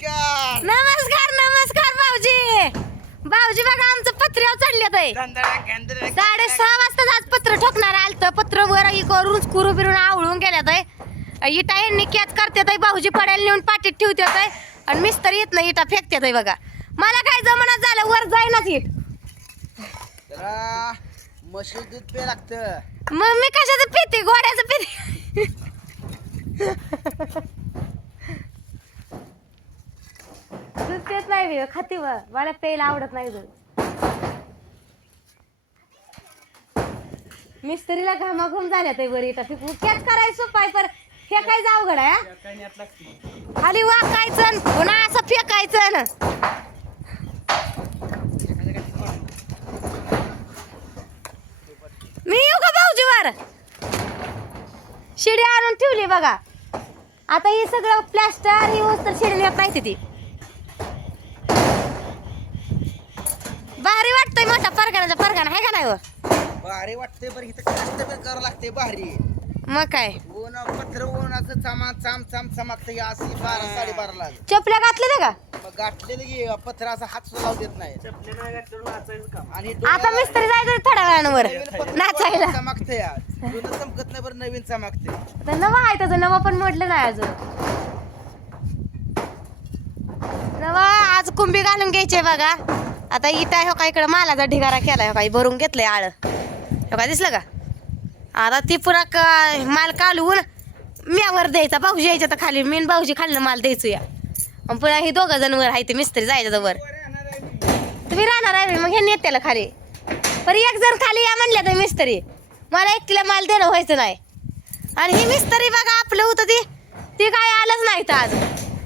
नमस्कार! नमस्कार नमस्कार भाऊजी! भाऊजी बघा आमचं पत्र्यावर चढल्यात आहे. साडे सहा वाजता आज पत्र ठोकणार आलत पत्र वर करून स्क्रू बिरून आवळून गेल्यात आहे. इटा यांनी कॅच करतात भाऊजी पडायला नेऊन पाठीत ठेवतात आहे. आणि मिस्त्री येत नाही इटा फेकतात आहे बघा. मला काय जमानात झालं वर जाईनाच इट म्हशी दूध पे लागतं. मग मी कशाचं पिते गोड्याचं पिते? दूध पेत नाही मी खाते व मला प्यायला आवडत नाही दूध मिस्त्रीला घामाघूम झाल्या ते बरी. इथं फिकू कॅच करायचं पाय पर फेकायचं अवघड आहे हा? खाली वाकायचं आणि पुन्हा असं फेकायचं न. मी येऊ का भाऊजीवर? शिडी आणून ठेवली बघा. आता हे सगळं प्लॅस्टर ही वस्तू शिडी येत नाही ती भारी वाटतंय मोठा परगाण्याचा परगाणा आहे का नाही व? भारी वाटते बरं इथं कष्ट करावं लागते भारी. मग काय? ऊन पत्र ऊनाचं चामा चाम चाम चमकतं या अशी बारा साडेबारा लाग चपल्या घातल्या ते का? मग गाठलेलं की पत्र असा हात सुद्धा लावू देत नाही आणि आता मिस्त्री जायचं थोड्या वेळानं वर नाचायला. चमकते या जुनं चमकत नाही बरं नवीन चमकते तर नवा आहे त्याचं नवा पण मोडलं नाही अजून. नवा आज कुंभी घालून घ्यायचे बघा. आता इटा हो का इकडं मालाचा ढिगारा केला हो काही भरून घेतलंय आळ. हो का दिसलं का? आता ती पुन्हा का माल कालवून म्यावर द्यायचा भाऊजी यायच्या तर खाली मीन भाऊजी खाल्लं माल द्यायचो या मग पुन्हा ही दोघं जण वर आहे ते मिस्त्री जायचं जवळ. वर तुम्ही राहणार आहे मग हे नेत्याला खाली. पण एक जण खाली या म्हणल्या तर मिस्त्री. मला एकटीला माल देणं व्हायचं नाही. आणि ही मिस्त्री बघा आपलं होतं ती ती काय आलंच नाही तर आज.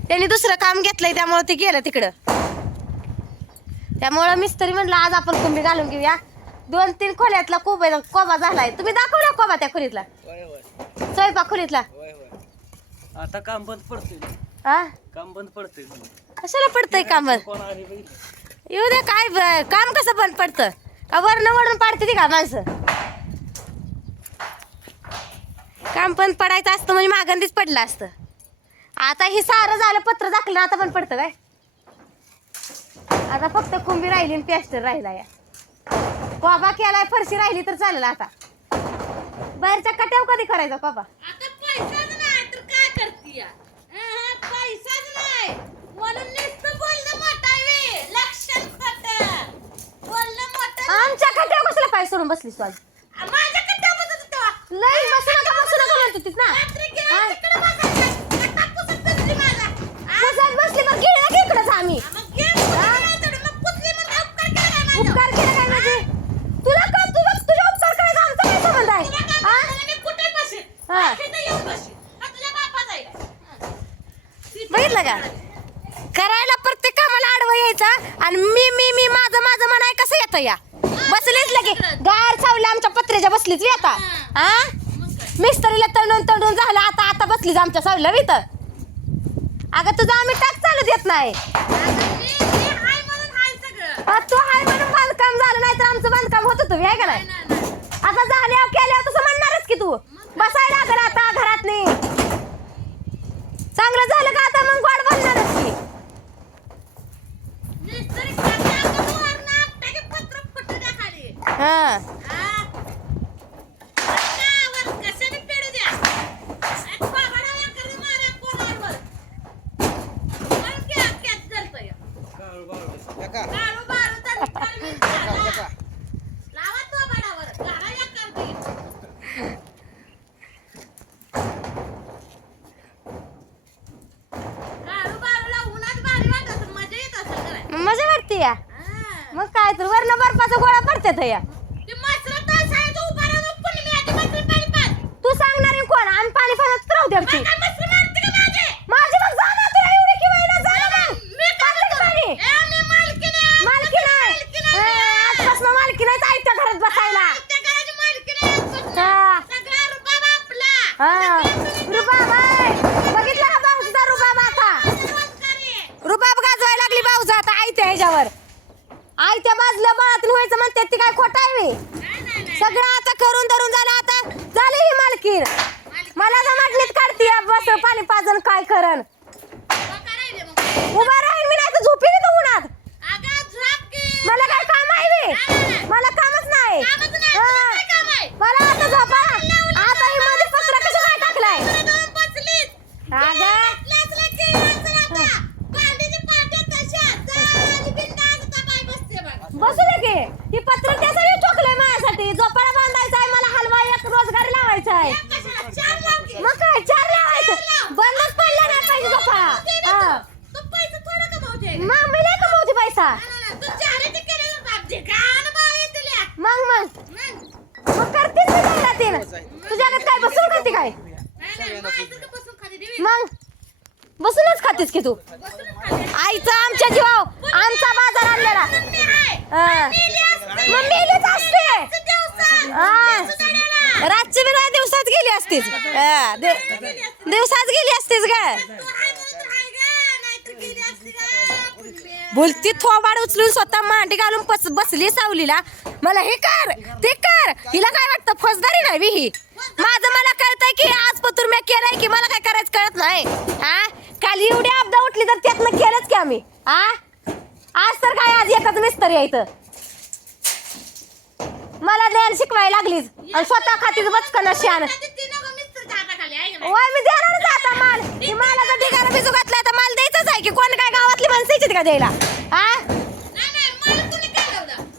त्यांनी दुसरं काम घेतलंय त्यामुळे ती गेलं तिकडं. त्यामुळं मिस्त्री म्हणलं आज आपण कुंभी घालून घेऊया. दोन तीन खोल्यातला कोबा कोबा झालाय. तुम्ही दाखवला कोबा त्या खोलीतला. स्वयंपाक खोलीतला. आता काम बंद पडतंय. हा काम बंद पडतंय कशाला पडतंय काम बंद? कोण आले बघितलं येऊ दे काय ब- काम कसं बंद पडतं? का वरनं वडून पाडते ती का माणसं? काम पण पडायचं असतं म्हणजे मागंदीच पडलं असतं. आता हे सारं झालं पत्र दाखलं आता पण पडतं काय? आता फक्त कुंभी राहिली आणि प्लॅस्टर राहिला या कोबा केलाय फरशी राहिली तर चालेल आता बाहेरच्या कट्याव कधी करायचा कोबा आता पैसाच नाही तर काय करती या? अहं, पैसाच नाही म्हणून नुसतं बोलणं मोठं आहे बे. लक्षात खोटं. बोलणं मोठं आमच्या कट्याव कसला पाय सोडून बसली स्वाल आ, माझ्या कट्ट्यावर बसत होती तेव्हा. लई बसू नका बसू नका म्हणत होतीस ना रात्री गेला हा. तिकडं बसायचं. कट्टा पुसत बसली माझा. आ, बसायला बसली मग गेला की इकडंच आम्ही आ, मग गेम पुसली नाही तर मग पुसली म्हणून उपकार केला काय माझ्यावर? उपकार केला काय माझे तुला का तुला तुझ्या उपकार करायचा आमचा काय संबंध आहे तुला काय हा? माहिती नाही, मी कुठे बसेन? हा. आ, इथं येऊन बसेन. हा, तुझ्या बापाचा आहे का? हा. बघितलं का? करायला प्रत्येक कामाला आडवं यायचा आणि मी मी मी माझं माझं म्हणाय कसं येतं या? बसलीच लगे गार चावल्या आमच्या पत्र्याच्या बसलीच आता. हा? मिस्त्रीला तडून तडून झालं आता आता बसलीच आमच्या सावल्या इथं. अगं तुझं आम्ही टाक चालू देत नाही. तू हाय म्हणून बांधकाम झालं नाही तर आमचं बांधकाम होत तुम्ही आहे का नाही. आता झाल्यावर केल्यावर तसं म्हणणारच की तू. बसायला लागल आता घरात नाही चांगलं झालं का आता मग गोड बनणारच की कट्ट्यावर वरनं आपटाके पत्र फुटू द्या खाली. हा आ. कट्ट्यावर कशाने पेडू द्या. आणि कोबाडावर कधी मारा कोणावर. पण घ्या, कॅच जळतंय. काळू बाळू. काका काळू बाळू तर निकाल काका मी काका लावा कोबाडावर. घाला या करती. काळू बाळूला उन्हात भारी वाटत असेल, मजा येत असेल करायला. मग मजा वाटते या आ. वरण बर्फाचा गोळा पडतात या ते. तू सांगणार आहे कोण आम्ही पाणी पाण्यात राहू मारते का माझे? माझी मग जाणार तुला एवढी की वहिना मग. पाणी मालकीण आहे. मालकीण आहे. आयत्या घरात बसायला. हा. हा आई बाजूला बाळातून व्हायचं म्हणते ती काय खोट आहे सगळं आता करून धरून झालं आता झाली ही मालकीन मला तर म्हटली काढती बस पाणी पाजन काय करण उभा राहील मी नाही तर झोपी नाही उन्हात? मला काय काम आहे मला कामच नाही. मला आता झोपा. मग मग. मग, मग करतेच मी जायला तीन तुझ्याकडे काय बसून खाते काय. मग. बसूनच खातेस की तू. आईचा आमच्या जीवाव आमचा बाजार आणलेला. मग मेलीच असते. रातची दिवसात गेली असतीच दि- दिवसात गेली असतीच ग तू आहे म्हणून तर आहे गं, नाहीतर गेली असती गं, बोलती थोबाड उचलून स्वतः मांडी घालून पस बसली सावलीला. मला हे कर ते कर. हिला काय वाटतं फौजदारी नाही ही? माझं मला कळतंय की आज पतूर मी केलंय की मला काय करायचं कळत नाही. हा काल एवढी आपदा उठली तर त्यातनं केलंच की आम्ही. हा आज तर काय आज एकच मिस्त्री आहे इथं. मला ज्ञान शिकवायला लागलीच. आणि स्वतः खातीच बचकन शान आहे का नाही? ओय मी देणारच आहे आता माल. ही मालाचा ठिकाण भिजू घातला आता माल आहे की कोण काय गावातली माणसं यायची का द्यायला? हा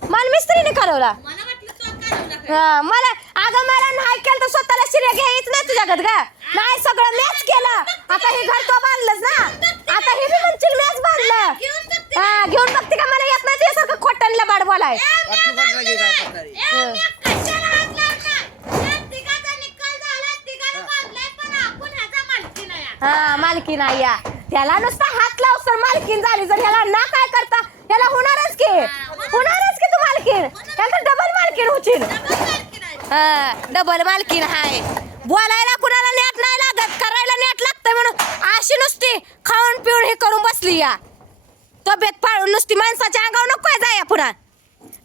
मला मिस्त्रीने करवला मला हा, मला अगं मला नाही केलं तर स्वतःला शिर्या घ्यायच नाही तुझ्याकडे का नाही सगळं मॅच केलं. आता हे घर तो बांधलंच ना? आता हे मी म्हणशील मॅच बांधलं. हा घेऊन बघते का? मला येत नाही तुझ्यासारखं खोटणला बाड बोलाय. वाटली मालकी नाही या. त्याला नुसता हात लाव तर मालकीन झाली. जर ह्याला ना काय करता ह्याला होणारच की. होणारच की तू मालकीन त्याला डबल मालकीन होशील. डबल मालकीन हाय बोलायला कुणाला नेट नाही लागत करायला नेट लागतंय म्हणून अशी नुसती खाऊन पिऊन हे करून बसली या. तब्येत पाळून नुसती माणसाच्या अंगावर नको जाया पुन्हा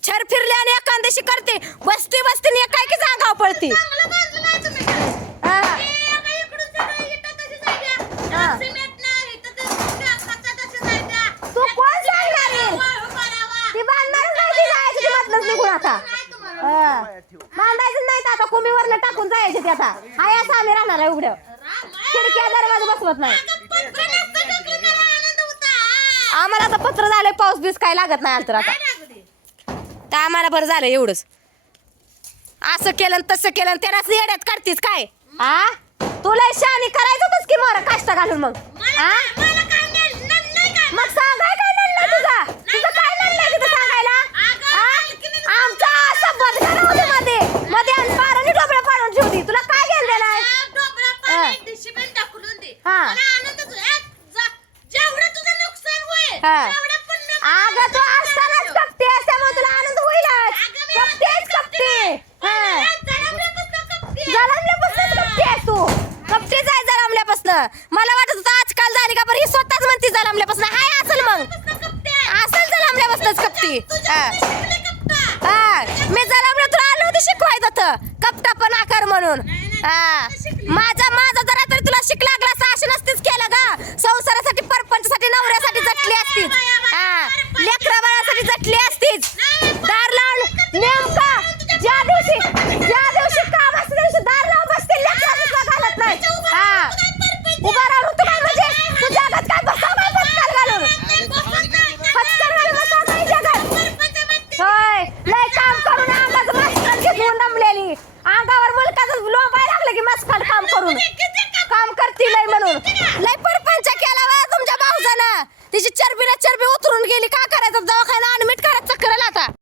छर फिरली आणि एखाद्याशी करते. बसती बसती की अंगावर पळती चांगलं बांधलं नाही तुम्ही घर. हा. ए, आता इकडून सगळं इथं तशीच आहे त्या. हा. सिमेंट नाही, इथं ते त्या कच्चा तशीच आहे त्या. तू कोण सांगणार आहे? वाळू करावा. ती बांधणारच नाही ती जायची ती मधनच निघून आता. हा. बांधायचं नाही तर आता कुमीवरनं टाकून जायचे ते आता हाय असं आम्ही राहणार आहे ए, खिडक्या दरवाजा बसवत नाही. आम्हाला आता पत्र झालंय पाऊस बीस काय लागत नाही आलं तर आता? तर आम्हाला बरं झालं एवढंच असं केलं आणि तसं केलं आणि त्यालाच येड्यात काढतीस काय आ तुला शानी करायचं होतंच की मोर काष्टा घालून मग मला मला काय. मग सांगाय काय म्हणलं तुझा तुझं काय म्हणलंय तिथं सांगायला अगं, आ? मालकीने- आमचा असं बदला होते मध्ये मध्ये आणि पाराने डोबळं पाडून ठेवती तुला काय घेऊन देणार आ, डोबरा पाण्यात डिशिपेन टाकून दे. हा. मला हा. अगं तू असतानाच असल्यामुळे तुला आनंद होईलच. हा. आहेस तू. आहे जलमल्यापासून वाटत होतं आजकाल झाली का बरं ही स्वतःच म्हणती जलमल्यापासून हाय असेल मग. असेल जलमल्यापासूनच हा. हा. मी जलमलं तुला आलं होतं शिकवायचं कपटा पण आकार म्हणून. हा. माझा माझा जरा तरी तुला शिक लागला असं अशी नसतीच केलं का संसारासाठी पर